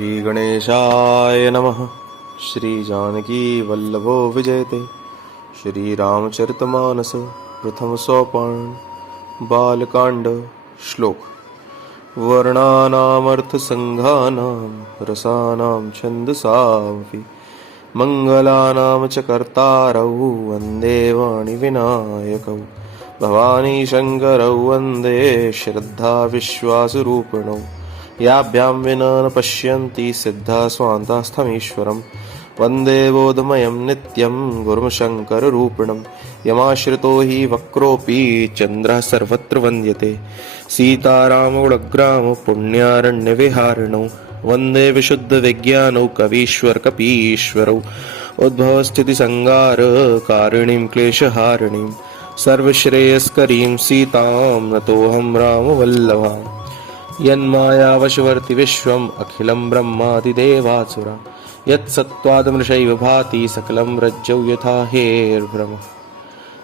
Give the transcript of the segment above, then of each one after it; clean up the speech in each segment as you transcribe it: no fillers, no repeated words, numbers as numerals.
श्री गणेशाय नमः। श्री जानकी वल्लभो विजयते। श्री रामचरितमानस प्रथम सोपान बालकांड। श्लोक। वर्णानामर्थसंघानां रसानां छन्दसामपि मंगलानां च कर्तारौ वन्दे वाणिविनायकौ। भवानी शंकरौ वन्दे श्रद्धा विश्वासरूपिणौ। याभ्यां विना न पश्यन्ति सिद्धा स्वान्तास्थमीश्वरम्। वन्दे बोधमयं नित्यं गुरुं शङ्कररूपिणम्। यमाश्रितो हि वक्रोऽपि चन्द्रः सर्वत्र वन्द्यते। सीतारामगुणग्राम पुण्यारण्यविहारिणौ। वन्दे विशुद्धविज्ञानौ कवीश्वर कपीश्वरौ। उद्भवस्थितिसंहारकारिणीं क्लेशहारिणीं सर्वश्रेयस्करीं सीतां नतोऽहं रामवल्लभाम्। यन्मायावशवर्ति विश्वम् अखिलं ब्रह्मादिदेवासुरा। यत्सत्त्वादमृषैव भाति सकलं रज्जौ यथा हेर्भ्रमः।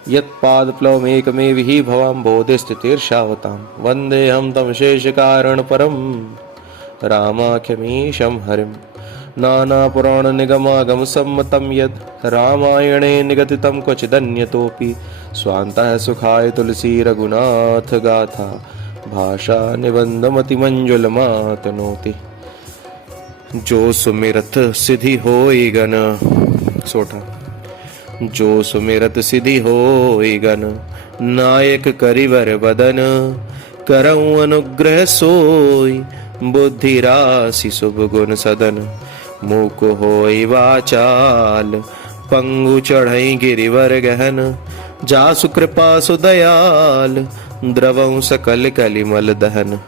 यत्पादप्लवमेकमेव हि भवां बोधे स्थितिर्षावतां। वन्देऽहं तं शेषकारणपरं रामाख्यमीशं हरिम्। नानापुराणनिगमागमसम्मतं यद् रामायणे निगदितं क्वचिदन्यतोऽपि। स्वान्तः सुखाय तुलसी रघुनाथ गाथा भाषा निबंधमतिमंजुलमातनोति। जो सुमिरत सिद्धि होई गन सोठा। जो सुमिरत सिद्धि होई गन नायक करिवर बदन। करऊं अनुग्रह सोई बुद्धि राशि शुभ गुण सदन। मूक होई वाचाल पंगु चढ़ई गिरिवर गहन। जासु कृपा सुदयाल द्रवं सकल कलिमल दहन।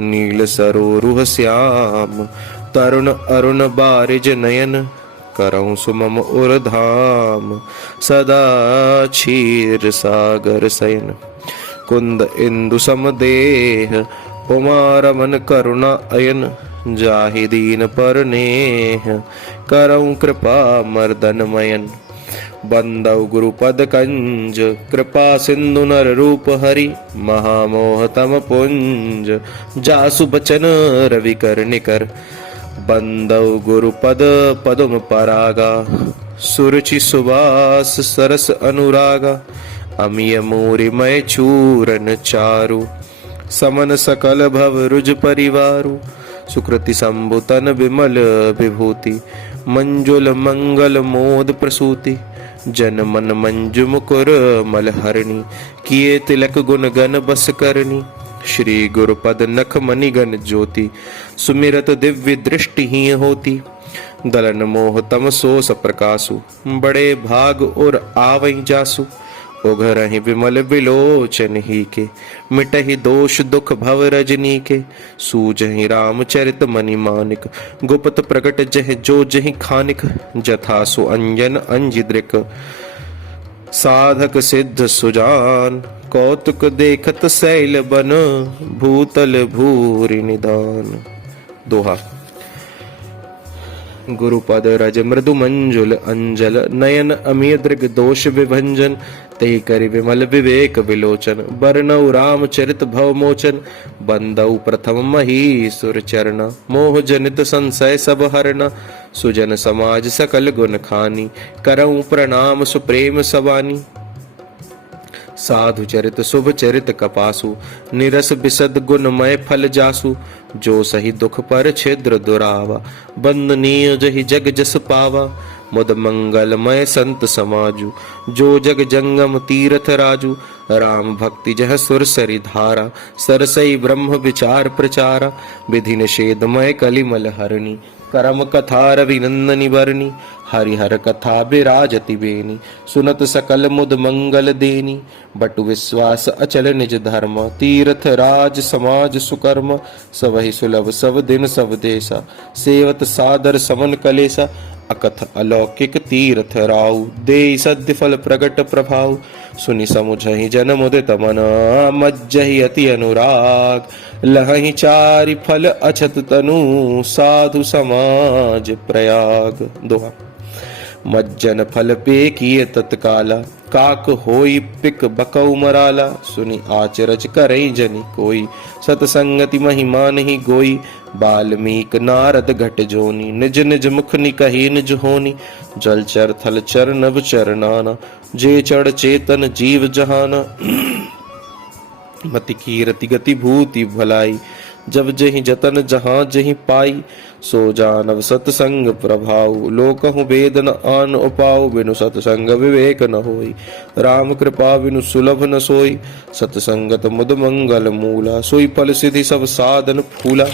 नील सरोरुह श्याम तरुण अरुण बारिज नयन। करऊं सुमम उर्धाम सदा क्षीर सागर शयन। कुंद इंदु समदेह उमा रमन करुणा अयन। जाहि दीन पर नेह करऊं कृपा मर्दन मयन। बंदौ गुरुपद कंज कृपा सिंधु नर रूप हरि। महामोह तम पुंज जासु बचन रवि कर निकर। बंदौ गुरुपद पदुम परागा सुरुचि सुवास सरस अनुरागा। अमिय मूरि मय चूरन चारु समन सकल भव रुज परिवारु। सुकृति संभुतन विमल विभूति मंजुल मंगल मोद प्रसूति। जन मन मंजु मुकुर मलहरणी किए तिलक गुण गण बस करनी। श्री गुरुपद नख मणि गण ज्योति सुमिरत दिव्य दृष्टि ही होती। दलन मोह तम सोस प्रकाशु बड़े भाग और आवई जासु। उघरहि विमल विलोचन ही के मिटहि दोष दुख भव रजनी के। सूझहि रामचरित मनि मानिक गुप्त प्रगट जह जो जहि खानिक। जथासु अंजन अंजिद्रिक साधक सिद्ध सुजान। कौतुक देखत शैल बन भूतल भूरि निदान। दोहा। गुरुपद रज मृदु मंजुल अंजल नयन अमीय दृग दोष विभंजन। ते करि विमल विवेक विलोचन बरनौ रामचरित भव मोचन। बंदौ प्रथम महीसुर चरण मोह जनित संशय सब हरना। सुजन समाज सकल गुण खानी करऊं प्रणाम सुप्रेम सवानी। साधु चरित शुभ चरित कपासु निरस बिसद गुणमय फल जासु। जो सही दुख पर छिद्र दुरावा बंदनीय जहि जग जस पावा। मुद मंगलमय संत समाजु जो जग जंगम तीर्थ राजू। राम भक्ति जह सुर सरि धारा सरसई ब्रह्म विचार प्रचारा। विधि निषेधमय कलिमल हरणी करम कथा रविनंदनी बरनी। हरिहर कथा बिराजति बेनी सुनत सकल मुद मंगल देनी। बटु विश्वास अचल निज धर्म तीर्थ राज समाज सुकर्म। सबहि सुलभ सब दिन सब देसा सेवत सादर समन कलेसा। अकथ अलौकिक तीर्थ राउ दे सद्य फल प्रगट प्रभाव। सुनि समुझहि जन मुदित मन मज्जहि अति अनुराग। लहहि चारि फल अछत तनु साधु समाज प्रयाग। दोहा। मज्जन फल पे किए तत्काला, काक होई पिक बकौ मराला। सुनि आचरज करई जनि कोई, सतसंगति महिमा नहीं गोई। बाल्मीक नारद घट जोनी, निज निज मुख निकहि निज होनी। जलचर थलचर नभ चरनाना, जे चढ़ चेतन जीव जहाना। मति कीरति गति भूति भलाई, जब जहि जतन जहाँ जहि पाई। सो जानव सतसंग प्रभाव, लोकहु वेद न आन उपाव। बिनु सतसंग विवेक न होई, राम कृपा बिनु सुलभ न सोई। सतसंगत मुद मंगल मूला, सोई फल सिद्धि सब साधन फूला।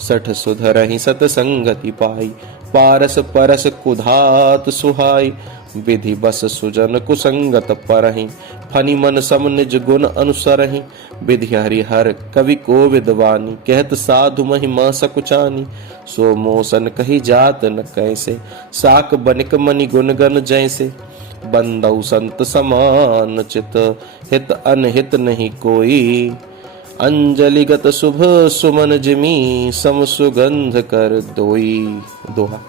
सठ सुधरहि सतसंगति पाई, पारस परस कुधात सुहाई। विधि बस सुजन कुसंगत परहि, फनि मन सम निज गुण अनुसरहि। विधि हरिहर कवि को विद्वानी, कहत साधु महिमा सकुचानी। सो मोसन कही जात न कैसे, साक बनिक मनि गुण गन जैसे। बंदौ संत समान चित, हित अनहित नहीं कोई। अंजलिगत शुभ सुमन जिमी, सम सुगंध कर दोई। दोहा।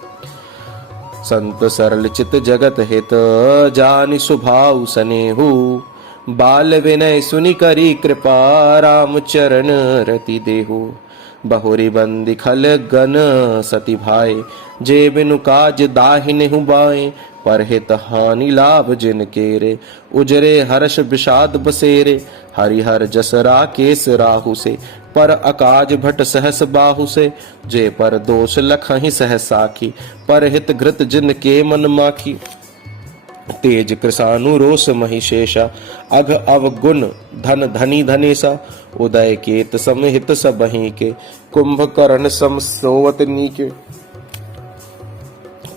संत सरल चित जगत हित, जानि स्वभाव सनेहु। बाल विनय सुनि करी कृपा, राम चरण रति देहु। बहुरी बंदी खल गन सति भाई, जे बिनु काज दाहिनेहु बाएं। परहित हानि लाभ जिन केरे, उजरे हर्ष विषाद बसेरे। हरिहर जस राकेश राहु से, पर अकाज भट सहस बाहु से। जे पर दोष लखहि सहसाखी, पर हित घृत जिन के मन माखी। तेज कृसानु रोष महिषेषा, अघ अवगुण धन धनी धनेसा। उदय केत समहित सबहि के, कुंभकर्ण सम सोवत नीके।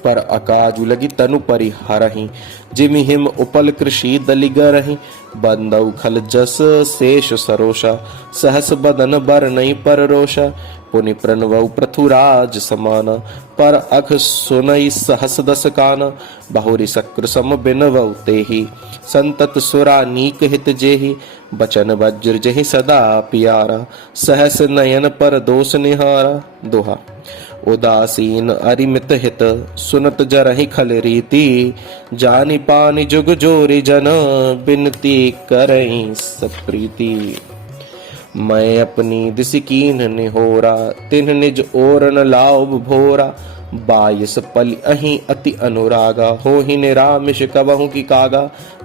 पर अकाजु लगी तनु परिहरहि, जिमि हिम उपल कृषि दलिगरहि। बंदौ खल जस शेष सरोषा, सहस बदन बरनई पर रोषा। पुनि प्रणवौ पृथुराज समाना, पर अख सुनई सहस दस काना। बहुरी शक्र सम बिनवौ तेहि, संतत सुरा नीक हित जेहि। बचन वज्र जेहि सदा पियारा, सहस नयन पर दोष निहारा। दोहा। उदासीन अरिमित हित, सुनत जरहि खल रीति। जानि पानि जुग जोरि जन, बिनती करई सब प्रीति। मैं अपनी दिस कीन्ह निहोरा, तिन्ह निज ओर न लाओ भोरा। बायस पलि अहि अति अनुरागा, होहि निरामिष कबहु की कागा।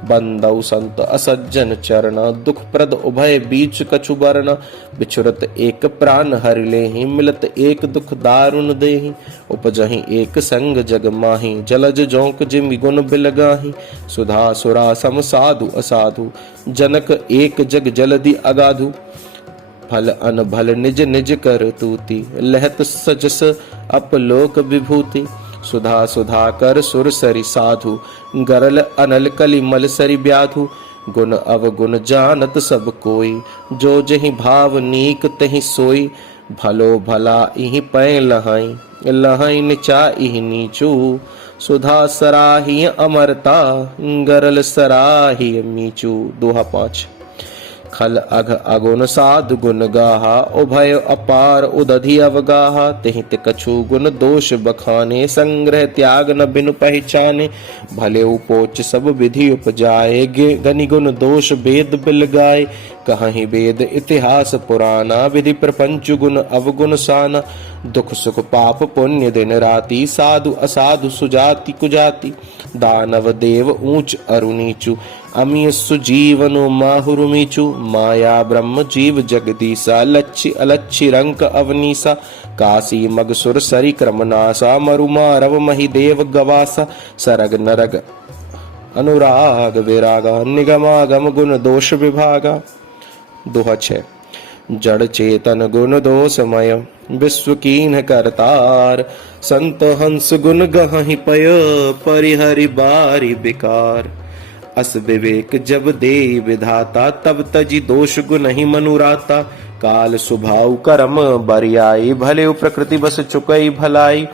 बंदौ संत असज्जन चरना, दुख प्रद उभय बीच कछु बरना। बिछुरत एक प्राण हरि लेहि, मिलत एक दुख दारुण देहि। उपजहि एक संग जग माहि, जलज जोंक जिमि गुण बिलगाहि। सुधा सुरा सम साधु असाधु, जनक एक जग जलधि अगाधु। फल अन भल निज निज कर तूति, लहत सजस अपलोक विभूति। सुधा सुधा कर सुर सरि साधु, गरल अनल कलि मल सरि ब्याधु। गुण अवगुण जानत सब कोई, जो जहि भाव नीक तहि सोई। भलो भला इहि पै लहाई, लहाई नीचा इहि नीचू। सुधा सराही अमरता, गरल सराही मीचू। दोहा 5। खल अघ अगुण साधु गुण गाहा, उभय अपार उदधि अवगाहा। तिहि ते कछु गुण दोष बखाने, संग्रह त्याग न बिनु पहचाने। भले उपोच सब विधि उपजाए, गनि गुण दोष वेद बिल गाए। कहीं वेद इतिहास पुराना, विधि प्रपंच गुण अवगुण साना। दुख सुख पाप पुण्य दिन राति, साधु असाधु सुजाति कुजाति। दानव देव ऊंच अरु नीचु, अमीय सुजीवनो माहुरु मीचु। माया ब्रह्म जीव जगदीसा, लच्छी अलच्छी रंक अवनीसा। काशी मगसुर सरी क्रमनासा, मरुमा रव मही देव गवासा। सरग नरग अनुराग विरागा, निगमागम गुण दोष विभागा। दोहा 6। जड़ चेतन गुण दोषमय, विश्व कीन्ह करतार। संत हंस गुण गहहि पय, परिहरि बारी विकार। अस विवेक जब दे विधाता, तब तजी दोष गुण ही मनुराता। काल सुभाव करम बरियाई, भले प्रकृति बस चुकई भलाई।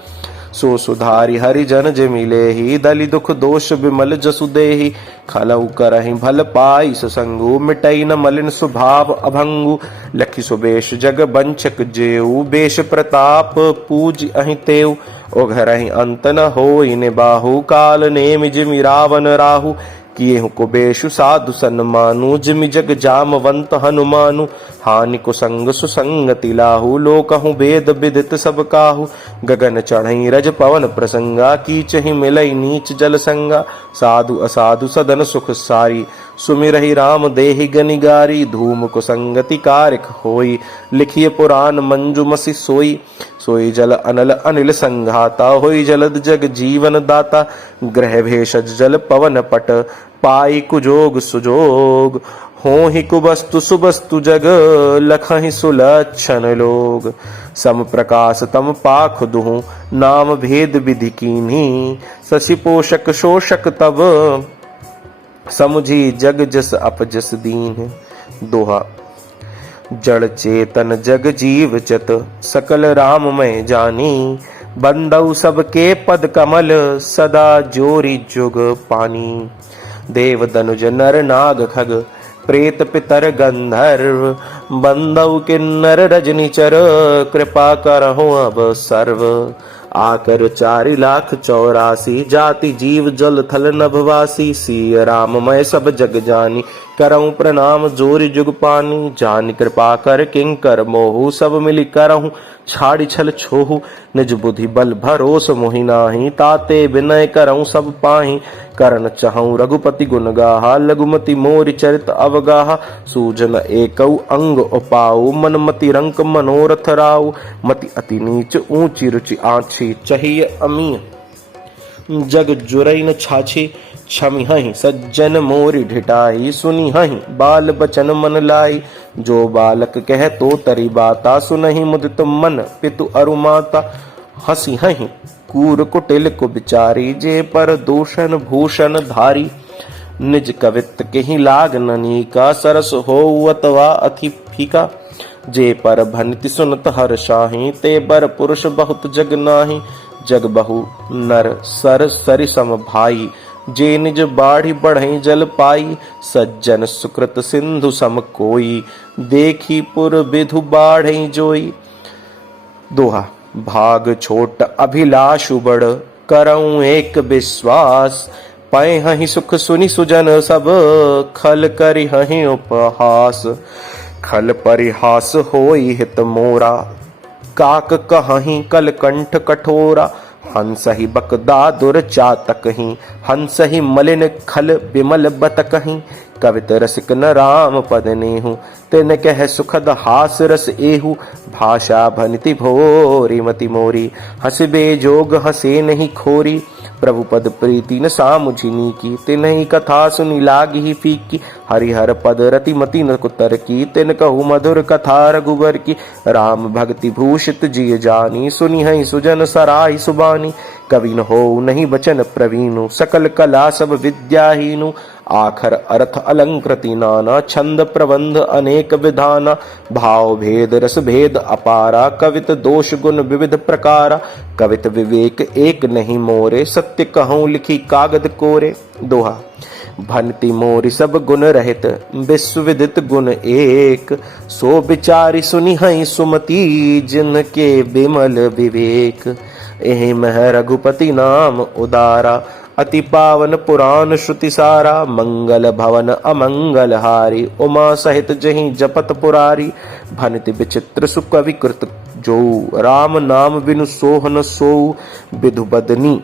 सो सुधारि हरिजन जे मिले ही, दलि दुख दोष विमल जसु देहि। खलउ करहि भल पाई ससंगु, मिटई न मलिन स्वभाव अभंगु। लखि सुबेश जग बंचक जेऊ, बेश प्रताप पूज अहि तेऊ। उघरहि अंत न होई निबाहु, काल नेमि जिमि रावण राहु। किएहु कुबेशु साधु सन्मानु, जिमि जग जामवंत हनुमानु। हानि कुसंग सुसंगति लाहु, लोकहु वेद विदित सब काहू। गगन चढ़ई रज पवन प्रसंगा, कीचहि मिलई नीच जल संगा। साधु असाधु सदन सुख सारी, सुमिरहि राम देहि गनिगारी। धूम कुसंगति कारिक होई, लिखिए पुराण मंजुमसि सोई। सोई जल अनल अनिल संघाता, होई जलद जग जीवन दाता। ग्रह भेषज जल पवन पट, पाई कुजोग सुजोग। होहि कुबस्तु सुबस्तु जग, लखहि सुलक्षण लोग। सम प्रकाश तम पाख दुहु, नाम भेद विधि कीन्ही। शशि पोषक शोषक तब, समुझी जग जस अपजस दीन। दोहा। जड़ चेतन जग जीव जत, सकल राममय जानी। बंदउ सबके पद कमल, सदा जोरी जुग पानी। देव दनुज नर नाग खग, प्रेत पितर गंधर्व। बंदउ किन्नर रजनीचर, कृपा करहु अब सर्व। आकर 4,84,000, जाति जीव जल थल नभवासी। सिय राममय सब जग जानी, करऊं प्रणाम जोरि जुग पानी। जानि कृपा कर किंकर मोहु, सब मिलि करहु छाड़ि छल छोहु। निज बुद्धि बल भरोस मोहि नाही, ताते विनय करऊं सब पाहि। करण चहऊं रघुपति गुण गाहा, लघुमति मोरि चरित अवगाहा। सूजन एकौ अंग उपाऊ, मन मति रंक मनोरथ राऊ। मति अति नीच ऊंची रुचि आछी, चाहिए अमीय जग जुरई न छाछी। क्षमिहहि सज्जन मोरि ढिठाई, सुनिहहि बाल बचन मन लाई। जो बालक कह तो तरि बाता, सुनहि मुदित मन पितु अरु माता। हंसिहहि कूर कुटिल कुबिचारी, जे पर दूषण भूषण धारी। निज कवित केहि लाग ननीका, सरस होउ अथवा अति फीका। जे पर भनिति सुनत हर्षाहि, ते बर पुरुष बहुत जग नाही। जग बहु नर सर सरि सम भाई, जे निज बाढ़ी बढ़ई जल पाई। सज्जन सुकृत सिंधु सम कोई, देखी पुर विधु बाढ़ई जोई। दोहा। भाग छोट अभिलाषु बड़, करऊं एक विश्वास। पैहहि सुख सुनि सुजन सब, खल करिहहि उपहास। खल परिहास होई हित मोरा, काक कहहि कल कंठ कठोरा। हंसहि बकदादुर चातकहि, हंसहि मलिन खल विमल बतकहि। कवित रसिक न राम पद नेहु, तिन कह सुखद हास रस एहु। भाषा भनिति भोरी मति मोरी, हंसबे जोग हंसे नहीं खोरी। प्रभु पद प्रीति न सामुझिनी की, तिन्हि कथा सुनि लागी फीकी। हरिहर पद रति मति न कुतर की, तिन कहु मधुर कथा रघुबर की। राम भक्ति भूषित जिय जानी, सुनिहि सुजन सराहि सुबानी। कवि न हो नहीं बचन प्रवीणु, सकल कला सब विद्याहीनु। आखर अर्थ अलंकृति नाना, छंद प्रबंध अनेक विधाना। भाव भेद रस भेद अपारा, कवित दोष गुण विविध प्रकारा। कवित विवेक एक नहीं मोरे, सत्य कहूँ लिखी कागद कोरे। दोहा। भनति मोरि सब गुण रहित, विश्व विदित गुण एक। सो विचारि सुनिहि सुमति, जिनके विमल विवेक। एहि मह रघुपति नाम उदारा, अति पावन पुराण श्रुति सारा। मंगल भवन अमंगल हारी, उमा सहित जहि जपत पुरारी। भनिति विचित्र सुकवि कृत जो, राम नाम बिनु सोहन सोऊ। विधु बदनी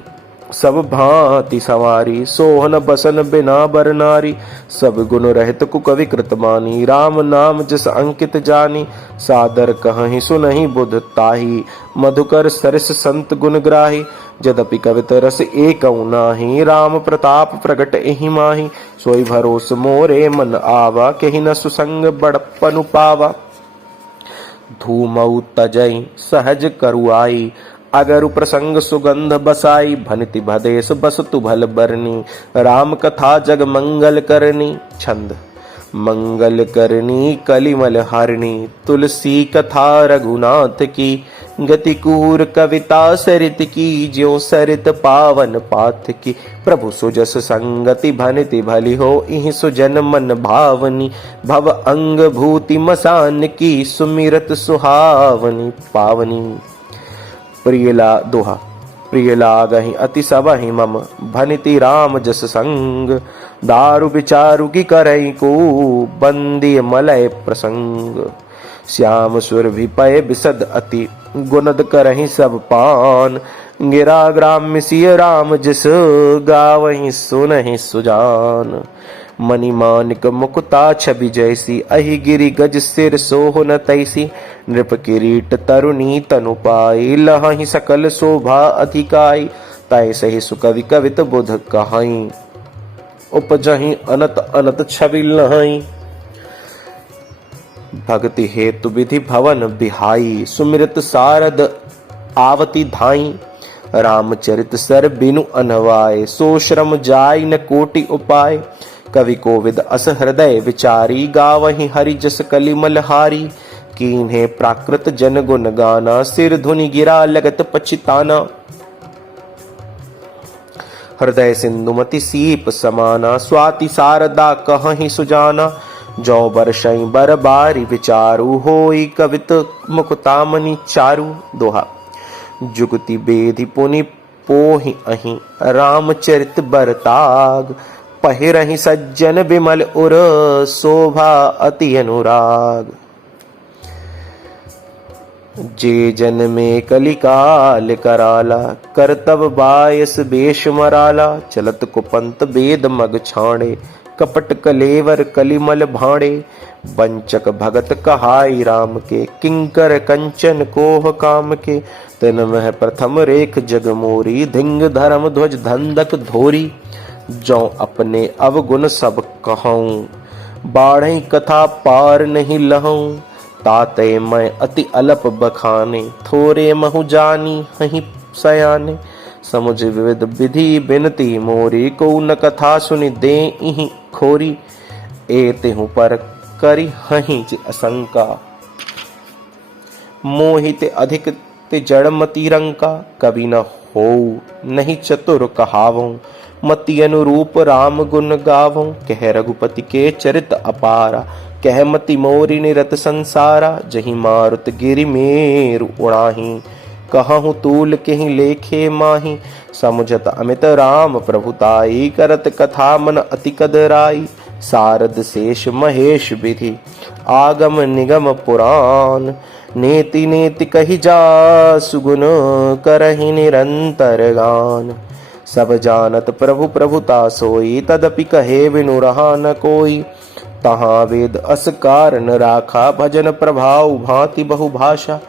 सब भांति सवारी, सोहन बसन बिना बर नारी। सब गुण रहित कुकवि कृत मानी, राम नाम जस अंकित जानी। सादर कहहि सुनहि बुध ताही, मधुकर सरस संत गुण ग्राही। यद्यपि कवित रस एकौ नाही, राम प्रताप प्रगट एहि माही। सोई भरोस मोरे मन आवा, केहि न सुसंग बड़पनु पावा। धूमऊ तजई सहज करुआई, अगरु प्रसंग सुगंध बसाई। भनिति भदेश बसतु भल बरनी, राम कथा जग मंगल करनी। छंद। मंगल करनी कलिमल हरणी, तुलसी कथा रघुनाथ की। गति कूर कविता सरित की, ज्यों सरित पावन पाथ की। प्रभु सुजस संगति भनिति भली हो, इहि सुजन मन भावनी। भव अंग भूति मसान की, सुमिरत सुहावनी पावनी। प्रियला। दोहा। प्रिय लागहि अति सबहि मम भनिति राम जस संग। दारु विचारु की करई को बंदी मलय प्रसंग। श्याम सुर विपय बिसद अति गुणद करहि सब पान। गिरा ग्राम्य सिय राम जिस गावहि सुनहि सुजान। मणि मानिक मुकुता छवि जैसी अहि गिरि गज सिर सोह न तैसी। नृप किरीट तरुणी तनु पाई लहहि सकल शोभा अधिकाई। तै सही सुकवि कवित बुध कहाई उपजहि अनत अनत छवि लहाई। भक्ति हेतु विधि भवन बिहाई सुमिरत सारद आवती धाई। रामचरित सर बिनु अनवाय सो श्रम जाय न कोटि उपाय। कवि कोविद अस हृदय विचारी गावहि हरि जस कलिमल हारी। कीन्हे प्राकृत जन गुण गाना सिर धुनि गिरा लगत पछिताना। हृदय सिंधुमति सीप समाना स्वाति शारदा कहहि सुजाना। जौ बरसई बर बारी विचारु होई कवित मुकुतामणि चारु। दोहा। जुगति बेधि पुनि पोहि अहि रामचरित बरताग। पहिरहि सज्जन बिमल उर शोभा अति अनुराग। जे जन में कलिकाल कराला करतब बायस बेश मराला। चलत कुपंत बेद मग छाणे कपट कलेवर कलिमल भाणे। वंचक भगत कहाई राम के किंकर कंचन कोह काम के। तिन मह प्रथम रेख जग मोरी धिंग धर्म ध्वज धंधक धोरी। जो अपने अवगुण सब कहूँ बाढ़ई कथा पार नहीं लहूँ। ताते मैं अति अलप बखाने थोरे महु जानी हहीं सयाने। समुझ विविध विधि बिनती मोरी को न कथा सुनि दे इहि खोरी। एते हूँ पर करी हहीं असंका मोहित अधिक ते जड़मति रंका। कवि न हो नहीं चतुर कहावों मति अनुरूप राम गुण गावों। कह रघुपति के चरित अपारा कह मति मोरी निरत संसारा। जहि मारुत गिरि मेरु उड़ाही कहूँ तूल केहि लेखे माही। समुझत अमित राम प्रभुताई करत कथा मन अति कदराई। सारद शेष महेश विधि आगम निगम पुराण। नेति नेति कहि जा सुगुण करहि निरंतर गान। सब जानत प्रभु प्रभुता सोई तदपि कहे बिनु रहा न कोई। तहाँ वेद अस कारण राखा भजन प्रभाव भांति बहुभाषा।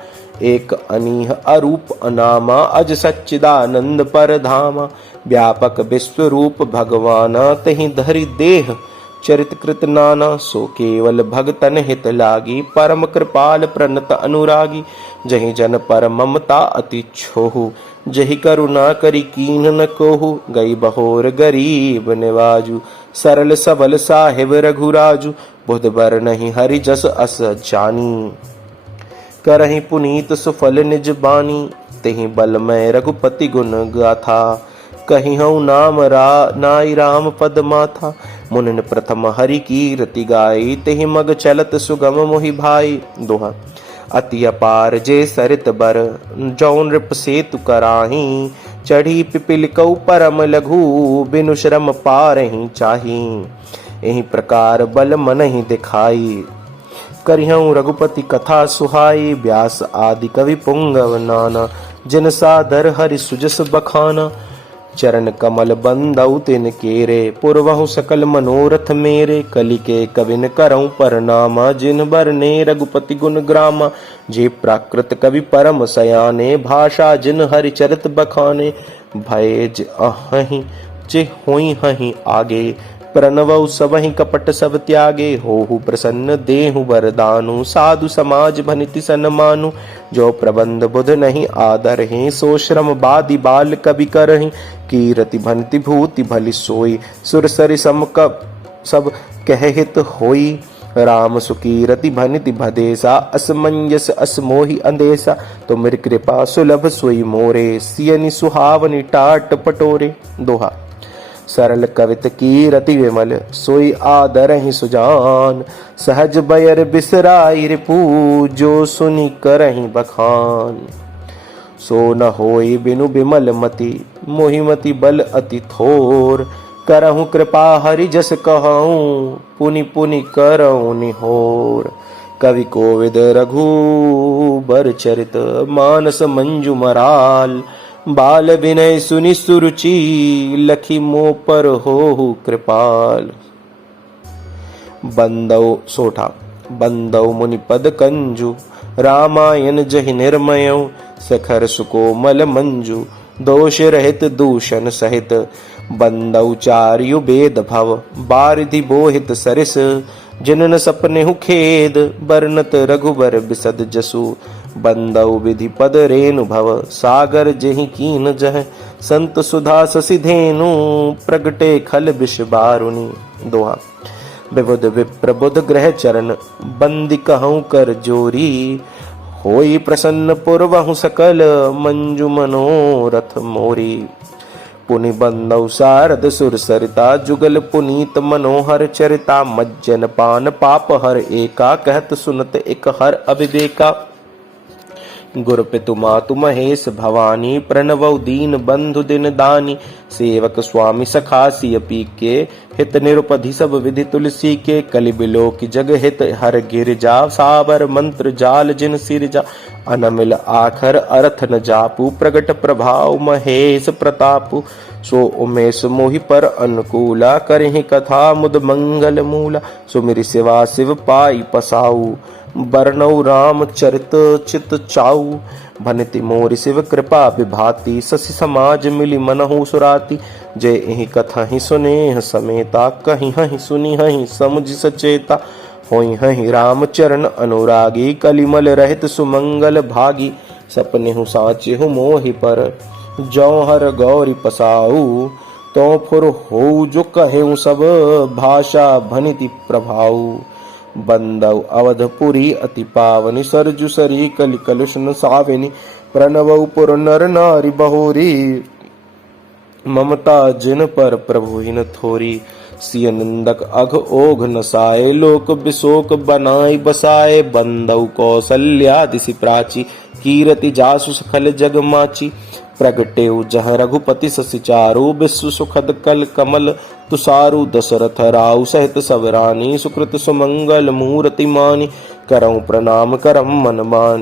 एक अनीह अरूप अनामा अज सच्चिदानंद पर धामा। व्यापक विश्व रूप भगवाना तहि धरि देह चरित कृत नाना। सो केवल भगतन हित लागी परम कृपाल प्रणत अनुरागी। जहि जन पर ममता अति छोहु जहि करुणा करी कीन न कोहु। गई बहोर गरीब निवाजु सरल सबल साहिब रघुराजु। बुध बर नहीं हरि जस अस जानी करहि पुनीत सुफल निज बानी। तेहि बल मैं रघुपति गुण गाथा कहि हूँ नाम नाई राम पद माथा। मुनिन प्रथम हरि कीरति गाई तेहि मग चलत सुगम मोहि भाई। दोहा। अति अपार जे सरित बर जौ नृप सेतु कराही। चढ़ी पिपिलिकौ परम लघु बिनु श्रम पारहि चाही। एहि प्रकार बल मनहि दिखाई करिहूँ रघुपति कथा सुहाई। व्यास आदि कवि पुंगव नाना जिन सादर हरि सुजस बखाना। चरण कमल बंदौ तिन केरे पुरवहु सकल मनोरथ मेरे। कलि के कविन करऊँ परनामा जिन बरने रघुपति गुण ग्रामा। जे प्राकृत कवि परम सयाने भाषा जिन हरि चरित बखाने। भय अहि जे होई हहीं आगे प्रणवउ सबहि कपट सब त्यागे। होहु प्रसन्न देहु वरदानु साधु समाज भनिति सन्मानु। जो प्रबंध बुध नहीं आदर हैं सो श्रम बादि बाल कवि करहि। कीरति भनिति भूति भलि सोई सुरसरि समक सब कहहित होई। राम सुकीरति भनिति भदेसा असमंजस असमोहि अंदेसा। तुमिर कृपा सुलभ सोई मोरे सियनि सुहावनि टाट पटोरे। दोहा। सरल कवित की रति विमल सोई आदरहि सुजान। सहज बयर बिसराई रिपू जो सुनि करहि बखान। सो न होई बिनु बिमल मति, मोहिमति बल अति थोर। करहु कृपा हरि जस कहूँ, पुनि पुनि करहु निहोर। कवि कोविद रघुबर चरित, मानस मंजु मराल। बाल विनय सुनि सुरुचि, लखी मोह पर होहु कृपाल। बंदौ सोठा बंदौ मुनि पद कंजु, रामायण जहि निर्मयौ। सखर सुकोमल मंजु, दोष रहित दूषण सहित। बंदौ चार्यु वेद भव, बारिधि बोहित सरिस। जिनन सपनेहु खेद, बरनत रघुबर बिसद जसु। बंदौ विधि पद रेणु भव, सागर जेहि कीन जह। संत सुधा ससि धेनु, प्रगटे खल बिष बारुनि। दोहा। विबुध विप्रबुध ग्रह चरण, बंदी कहूँ कर जोरी। होई प्रसन्न पुरवहु सकल, मंजु मनोरथ मोरी। पुनि बंदौ सारद सुर सरिता, जुगल पुनीत मनोहर चरिता। मज्जन पान पाप हर एका, कहत सुनत एक हर अविवेका। गुर पितु मातु महेश भवानी, प्रणवौ दीन बंधु दिन दानी। सेवक स्वामी सखा सिय पीके, हित निरुपधि सब विधि तुलसी के। कलि बिलो की जग हित हर गिरजा, साबर मंत्र जाल जिन सिरजा। अनमिल आखर अर्थ न जापू, प्रगट प्रभाव महेश प्रतापु। सो उमेश मोहि पर अनुकूला, करहि कथा मुद मंगल मूला। सुमिरि सेवा शिव पाई पसाऊ, बरनऊ राम चरित चित चाऊ। भनिति मोरि शिव कृपा विभाति, ससि समाज मिली मनहु सुराति। जय एहि कथा ही सुनेह समेता, कहि हहि सुनि हहि समुझ सचेता। होई हहि राम चरण अनुरागी, कलिमल रहित सुमंगल भागी। सपनेहु साचेहु मोहि पर, जौहर गौरी पसाऊ। तो फुर हो जो कहेउ सब, भाषा भनिति प्रभाऊ। बंदौ अवधपुरी अति पावनी, सरजु सरी कलि कलुष न साविनी। प्रणवौ पुर नर नारी बहोरी, ममता जिन पर प्रभु हिन थोरी। सिय निंदक अघ ओघ नसाए, लोक बिशोक बनाई बसाए। बंदौ कौसल्या दिसि प्राची, कीरति जासु सखल जग माची। प्रगटेउ जह रघुपति ससि चारु, विश्व सुखद कल कमल तुषारु। दशरथ राउ सहित सब रानी, सुकृत सुमंगल मूर्ति मानी। करहु प्रणाम करम मन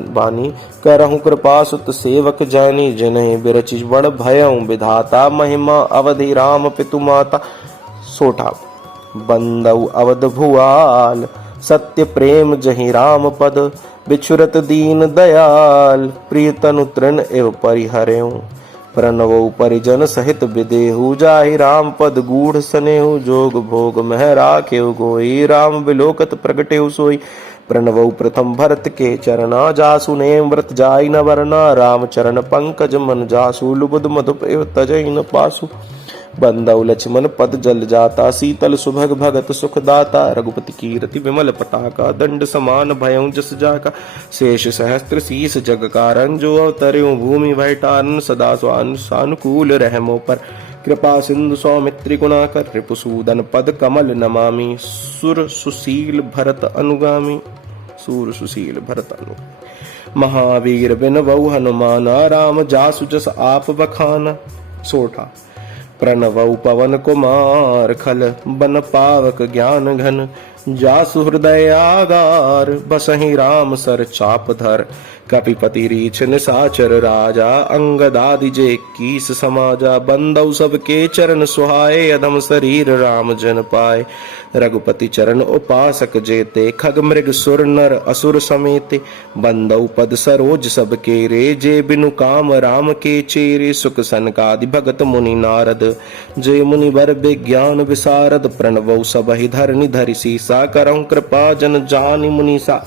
बानी, करहु कृपा सुत सेवक जानी। जिन्हि बिरचि बड़ भयउ विधाता, महिमा अवधि राम पितु माता। सोठा। बंदौ अवध भुआल, सत्य प्रेम जहि राम पद। बिछुरत दीन दयाल, प्रिय तनु तृण एव परिहरेउ। प्रणवौ परिजन सहित विदेहु, जाहि राम पद गूढ़ सनेहु। जोग भोग मह राखेउ गोई, राम बिलोकत प्रगटेउ सोई। प्रणवौ प्रथम भरत के चरना, जासु नेम व्रत जाई न वरना। राम चरण पंकज मन जासु, लुबुध मधुप एव तजहि न पासु। बंदौ लक्ष्मण पद जल जाता, शीतल सुभग भगत सुख दाता। रघुपति कीरति विमल पताका, दंड समान भयउ जस जाका। शेष सहस्त्र शीस जग कारण, जो अवतर्यो भूमि भय टारन। सदा सानुकूल रहमो पर, कृपा सिंधु सौमित्रि गुणाकर। रिपुसूदन पद कमल नमामि, सुर सुशील भरत अनुगामी। सूर सुशील भरत अनु। महावीर बिनवउ हनुमाना, राम जासु जस आप बखाना। सोठा। प्रणवउ पवन कुमार खल, बन पावक ज्ञान घन। जासु हृदय आगार, बसहि राम सर चाप धर। कपिपति रीछ निशाचर राजा, अंगदादि जे कीस समाजा। बंदौ सबके चरण सुहाए, अधम शरीर राम जन पाए। रघुपति चरण उपासक जेते, खग मृग सुर नर असुर समेते। बंदौ पद सरोज सब केरे, जे बिनु काम राम के चेरे। सुख सनकादि भगत मुनि नारद, जे मुनि वर विज्ञान विशारद। प्रणवौ सबहि धरनि धरि सीसा, करहु कृपा जन जानि मुनीसा।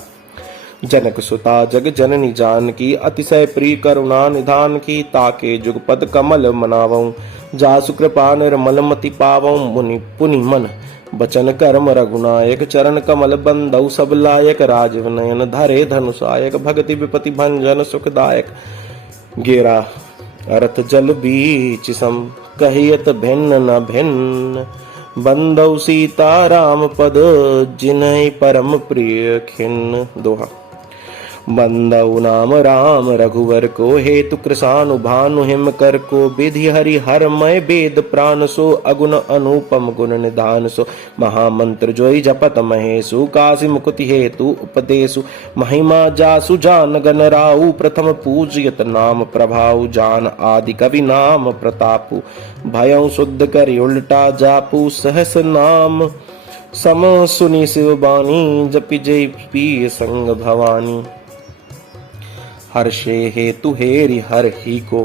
जनक सुता जग जननी जानकी, अतिशय प्रिय करुणा निधान की। ताके जुगपद कमल मनावऊं, जासु कृपा निर्मल मति पावऊं। मुनि पुनि मन बचन कर्म रघुनायक, चरण कमल बंदौ सब लायक। राजीव नयन धरे धनुषायक, भगति विपति भंजन सुखदायक। गिरा अर्थ जल बीच सम, कहियत भिन्न न भिन्न। बंदौ सीता राम पद, जिन्हि परम प्रिय खिन्न। दोहा। बंदऊ नाम राम रघुवर को, हेतु कृसानु भानु हिम कर को, विधि हरि हरमय वेद प्राण सो, अगुण अनुपम गुण निधान सो, महामंत्र जोई जपत महेशु, काशी मुकुति हेतु उपदेशु, महिमा जासु जान गण राउ, प्रथम पूजयत नाम प्रभाउ, जान आदि कवि नाम प्रतापु, भयउ शुद्ध करि उल्टा जापु, सहस नाम सम सुनि शिव बानी, जपि जय पी संग भवानी। हर्षे हेतु हेरि हर ही को,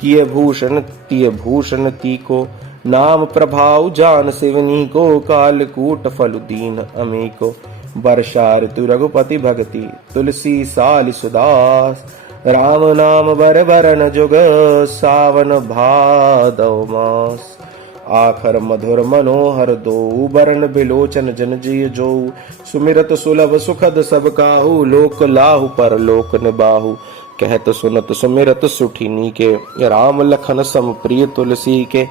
किए भूषण तिय भूषण ती को, नाम प्रभाव जान शिवनी को, कालकूट फल दीन अमी को, वर्षा ऋतु रघुपति भगति, तुलसी साल सुदास, राम नाम बर बरन जुग, सावन भादव मास, आखर मधुर मनोहर दो, बरन बिलोचन जन जिय जो, सुमिरत सुलभ सुखद सब काहू, लोक लाहु पर लोक निबाहु, कहत सुनत सुमिरत सुठिनी के, राम लखन सम प्रिय तुलसी के,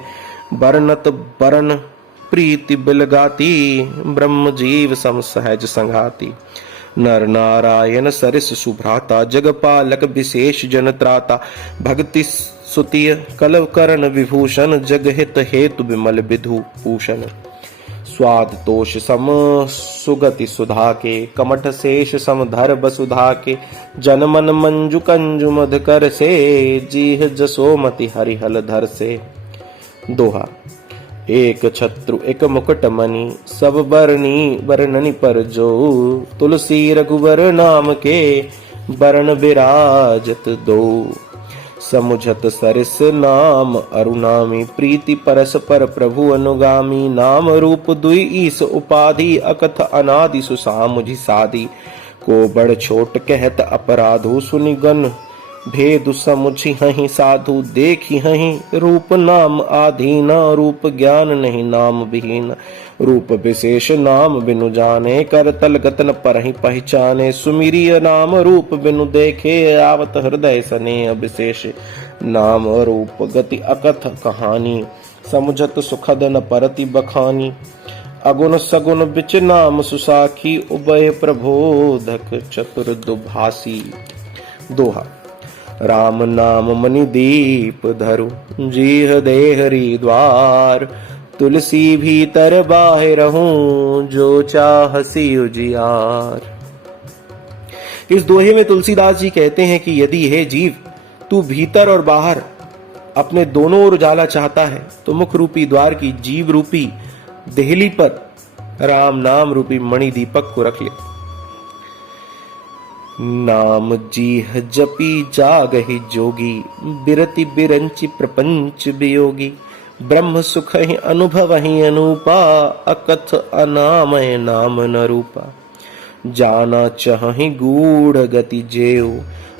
बरनत बरन प्रीति बिलगाती, ब्रह्म जीव सम सहज संघाती, नर नारायण सरिस सुभ्राता, जगपालक विशेष जन त्राता, भक्ति सुतिय कलव करण विभूषण, जगहित हेतु विमल विधु भूषण, स्वाद तोष सम सुगति सुधा के, कमठ शेष सम धर बसुधा के, जनमन मंजु कंजु मधकर से, जीह जसोमति हरिहल धर से। दोहा। एक छत्रु एक मुकुट मणि, सब बरनी बरननि पर जो, तुलसी रघुवर नाम के, बरन विराजत दो, समुझत सरिस नाम अरुणामी, प्रीति परस पर प्रभु अनुगामी, नाम रूप दुई ईस उपाधि, अकथ अनादि सुसामुझि साधि, को बड़ छोट कहत अपराधु, सुनिगन भेदु समुझि हहि साधु, देखि हहि रूप नाम आधीन, रूप ज्ञान नहीं नाम विहीन, रूप विशेष नाम बिनु जाने, कर तल गतन परहि पहचाने, सुमिरिय नाम रूप बिनु देखे, आवत हृदय सने विशेष, नाम रूप गति अकथ कहानी, समुझत सुखद न परति बखानी, अगुण सगुण बिच नाम सुसाखी, उभय प्रबोधक चतुर दुभासी। दोहा। राम नाम मणि दीप धरु, जीह देहरी द्वार, तुलसी भीतर बाहिरहूं, जो चाहसी उजियार। इस दोहे में तुलसीदास जी कहते हैं कि यदि हे जीव तू भीतर और बाहर अपने दोनों ओर उजाला चाहता है, तो मुख रूपी द्वार की जीव रूपी देहली पर राम नाम रूपी मणि दीपक को रख ले। नाम जीह जपी जागहि जोगी, बिरति बिरंचि प्रपंच वियोगी, ब्रह्म सुख ही अनुभव ही अनूपा, अकथ अनामय नाम न रूपा, जाना चाहि गूढ़ गति जेऊ,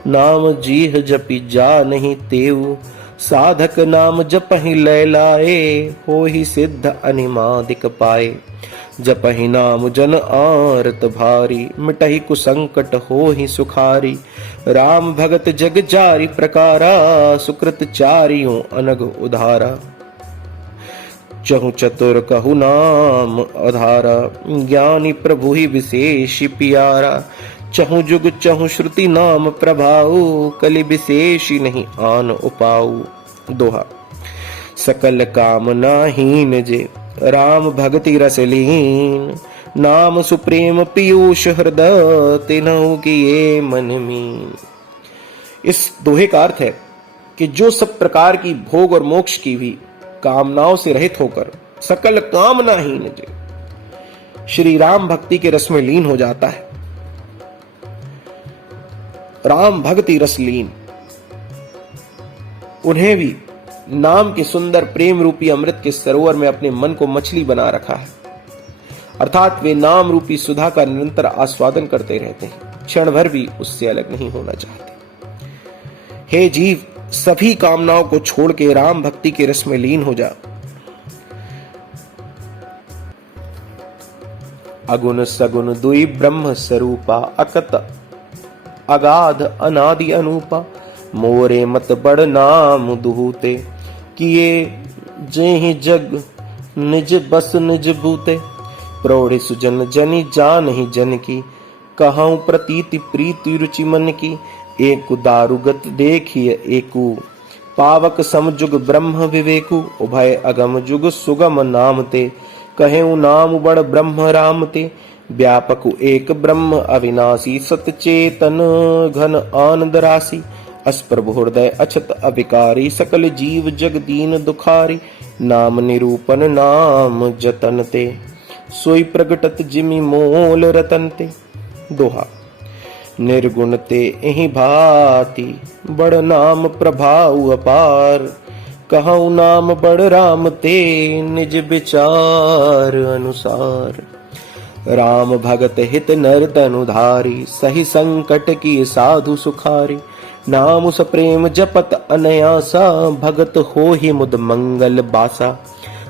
नाम जीह जपि जा नहीं तेऊ, साधक नाम जपहि लय लाए, हो ही सिद्ध अनिमादिक पाए, जपहि नाम जन आरत भारी, मिटहि कुसंकट हो ही सुखारी, राम भगत जग जारी प्रकारा, सुकृत चारियों अनग उधारा, चहु चतुर कहु नाम आधारा, ज्ञानी प्रभु ही विशेष प्यारा, चहु जुग चहु श्रुति नाम प्रभाऊ, कलि विशेषी नहीं आन उपाऊ। दोहा। सकल कामना हीन जे, राम भगति रस लीन, नाम सुप्रेम पीयूष हृदय, तिन्हु किए मन मीन। इस दोहे का अर्थ है कि जो सब प्रकार की भोग और मोक्ष की भी कामनाओं से रहित होकर सकल कामनाहीन जे श्री राम भक्ति के रस में लीन हो जाता है, राम भक्ति रस लीन, उन्हें भी नाम के सुंदर प्रेम रूपी अमृत के सरोवर में अपने मन को मछली बना रखा है, अर्थात वे नाम रूपी सुधा का निरंतर आस्वादन करते रहते हैं, क्षण भर भी उससे अलग नहीं होना चाहते। हे जीव, सभी कामनाओं को छोड़ के राम भक्ति के रस में लीन हो जा। अगुण सगुण दुई ब्रह्म स्वरूपा, अकत अगाध अनादि अनूपा, मोरे मत बड़ नाम दुहूते, किए जेहि जग निज बस निज बूते, प्रौढ़ सुजन जनि जान ही जन की, कहूँ प्रतीति प्रीति रुचि मन की, एक दारुगत देखिए एकु, पावक समजुग ब्रह्म विवेकु, उभय अगम जुग सुगम नाम ते, कहेऊ नाम बड़ ब्रह्म राम ते, व्यापक एक ब्रह्म अविनाशी, सतचेतन घन आनंद राशि, अस्प्रभु हृदय अछत अविकारी, सकल जीव जग दीन दुखारी, नाम निरूपन नाम जतन ते, सोई प्रगटत जिमि मोल रतन ते। दोहा। निर्गुण ते एहि भांति, बड़ नाम प्रभाव अपार, कहूँ नाम बड़ राम ते, निज विचार अनुसार। राम भगत हित नर तनु धारी, सही संकट की साधु सुखारी, नाम स प्रेम जपत अनयासा, भगत हो ही मुद मंगल बासा।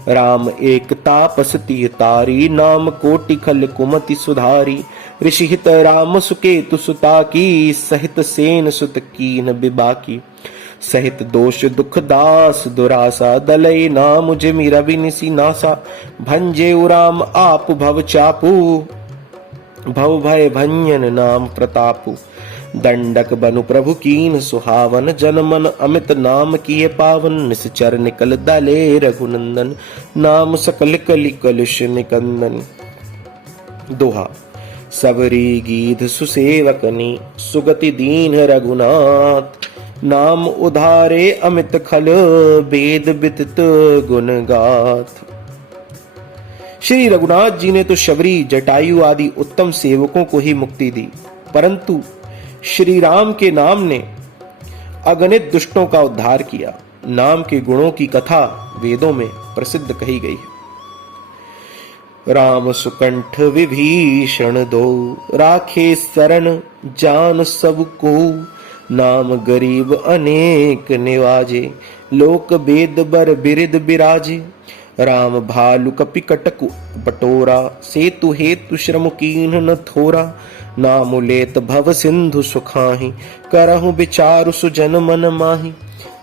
राम एक तापस तिय तारी, नाम कोटि खल कुमति सुधारी, ऋषि हित राम सुकेतु सुता की, सहित सेन सुत कीन बिबाकी। सहित दोष दुख दास दुरासा, दलई नाम जिमि रवि निसि नासा, भंजेउ राम आप भव चापू, भव भय भंजन नाम प्रतापु। दंडक बनु प्रभु कीन सुहावन, जन मन अमित नाम किए पावन, निश्चर निकल दले रघुनंदन, नाम सकल कलि कलुष निकंदन। दोहा। सबरी गीध सुसेवकनी, सुगति दीन रघुनाथ, नाम उधारे अमित खल, वेद विदित गुण गाथ। श्री रघुनाथ जी ने तो शबरी, जटायु आदि उत्तम सेवकों को ही मुक्ति दी, परंतु श्री राम के नाम ने अगणित दुष्टों का उद्धार किया। नाम के गुणों की कथा वेदों में प्रसिद्ध कही गई है। राम सुकंठ विभीषण दो, राखे शरण जान सब को, नाम गरीब अनेक निवाजे, लोक वेद बर बिरिद बिराजे। राम भालु कपि कटक बटोरा, सेतु हेतु श्रम कीन्ह न थोरा, नाम लेत भव सिंधु सुखाहि, करहु विचारु सुजन मन माहि।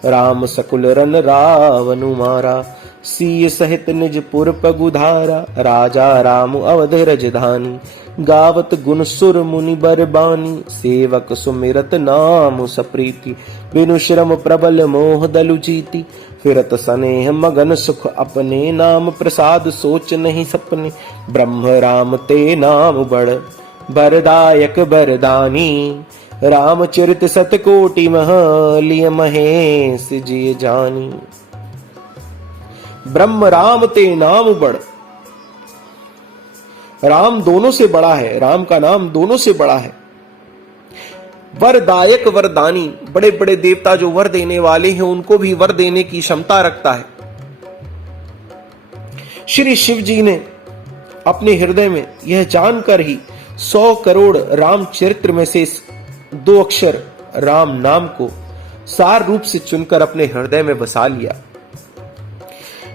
राम सकुल रन रावनु मारा, सीय सहित निज पुर पगुधारा, राजा राम अवध रजधानी, गावत गुण सुर मुनि बरबानी। सेवक सुमिरत नाम सप्रीति, बिनु श्रम प्रबल मोह दलु जीति। फिरत सनेह मगन सुख अपने, नाम प्रसाद सोच नहीं सपने। ब्रह्म राम ते नाम बड़, बरदायक बरदानी, रामचरित सतकोटि मह, लिय महेश जिय जानी। ब्रह्म राम ते नाम बड़, राम दोनों से बड़ा है, राम का नाम दोनों से बड़ा है। वरदायक वरदानी, बड़े बड़े देवता जो वर देने वाले हैं उनको भी वर देने की क्षमता रखता है। श्री शिव जी ने अपने हृदय में यह जानकर ही 100 करोड़ रामचरित्र में से 2 अक्षर राम नाम को सार रूप से चुनकर अपने हृदय में बसा लिया।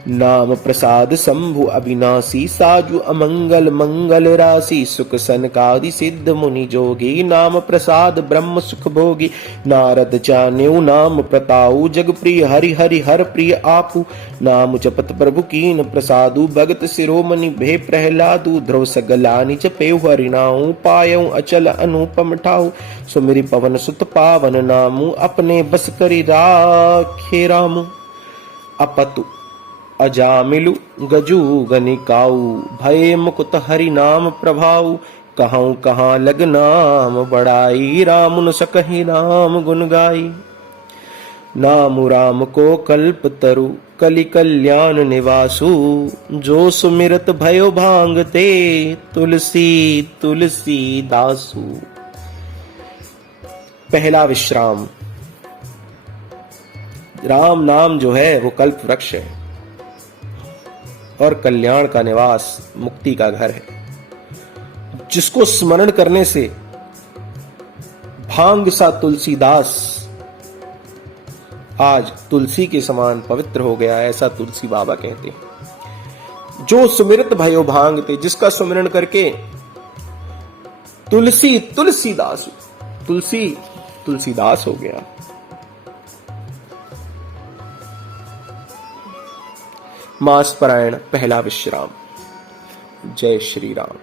नाम प्रसाद शंभु अविनाशी, साजु अमंगल मंगल राशि। सुख सनकादि सिद्ध मुनि जोगी, नाम प्रसाद ब्रह्म सुख भोगी। नारद जानेऊ नाम प्रताऊ, जग प्रिय हरि हरि हर प्रिय आपू। नाम जपत प्रभु कीन प्रसादु, भगत शिरोमणि भे प्रहलादु। ध्रुव सगलानि जपेऊ हरिनाऊ, पायऊ अचल अनुपम ठाऊ। सुमिरि पवन सुत पावन नामू, अपने बस करि राखे रामू। अपतु अजामिलु गजू गनिकाऊ, भय मुकुत हरि नाम प्रभाऊ। कहूँ कहाँ लग नाम बड़ाई, राम न सकहि नाम गुन गाई। नाम राम को कल्प तरु, कलि कल्याण निवासु। जो सुमिरत भयो भांगते, तुलसी तुलसी दासु। पहला विश्राम। राम नाम जो है वो कल्प वृक्ष है और कल्याण का निवास, मुक्ति का घर है। जिसको स्मरण करने से भांग सा तुलसीदास आज तुलसी के समान पवित्र हो गया, ऐसा तुलसी बाबा कहते हैं। जो सुमिरत भयो भांगते, जिसका सुमिरन करके तुलसी तुलसीदास, तुलसी तुलसीदास हो गया। मास पारायण पहला विश्राम। जय श्री राम।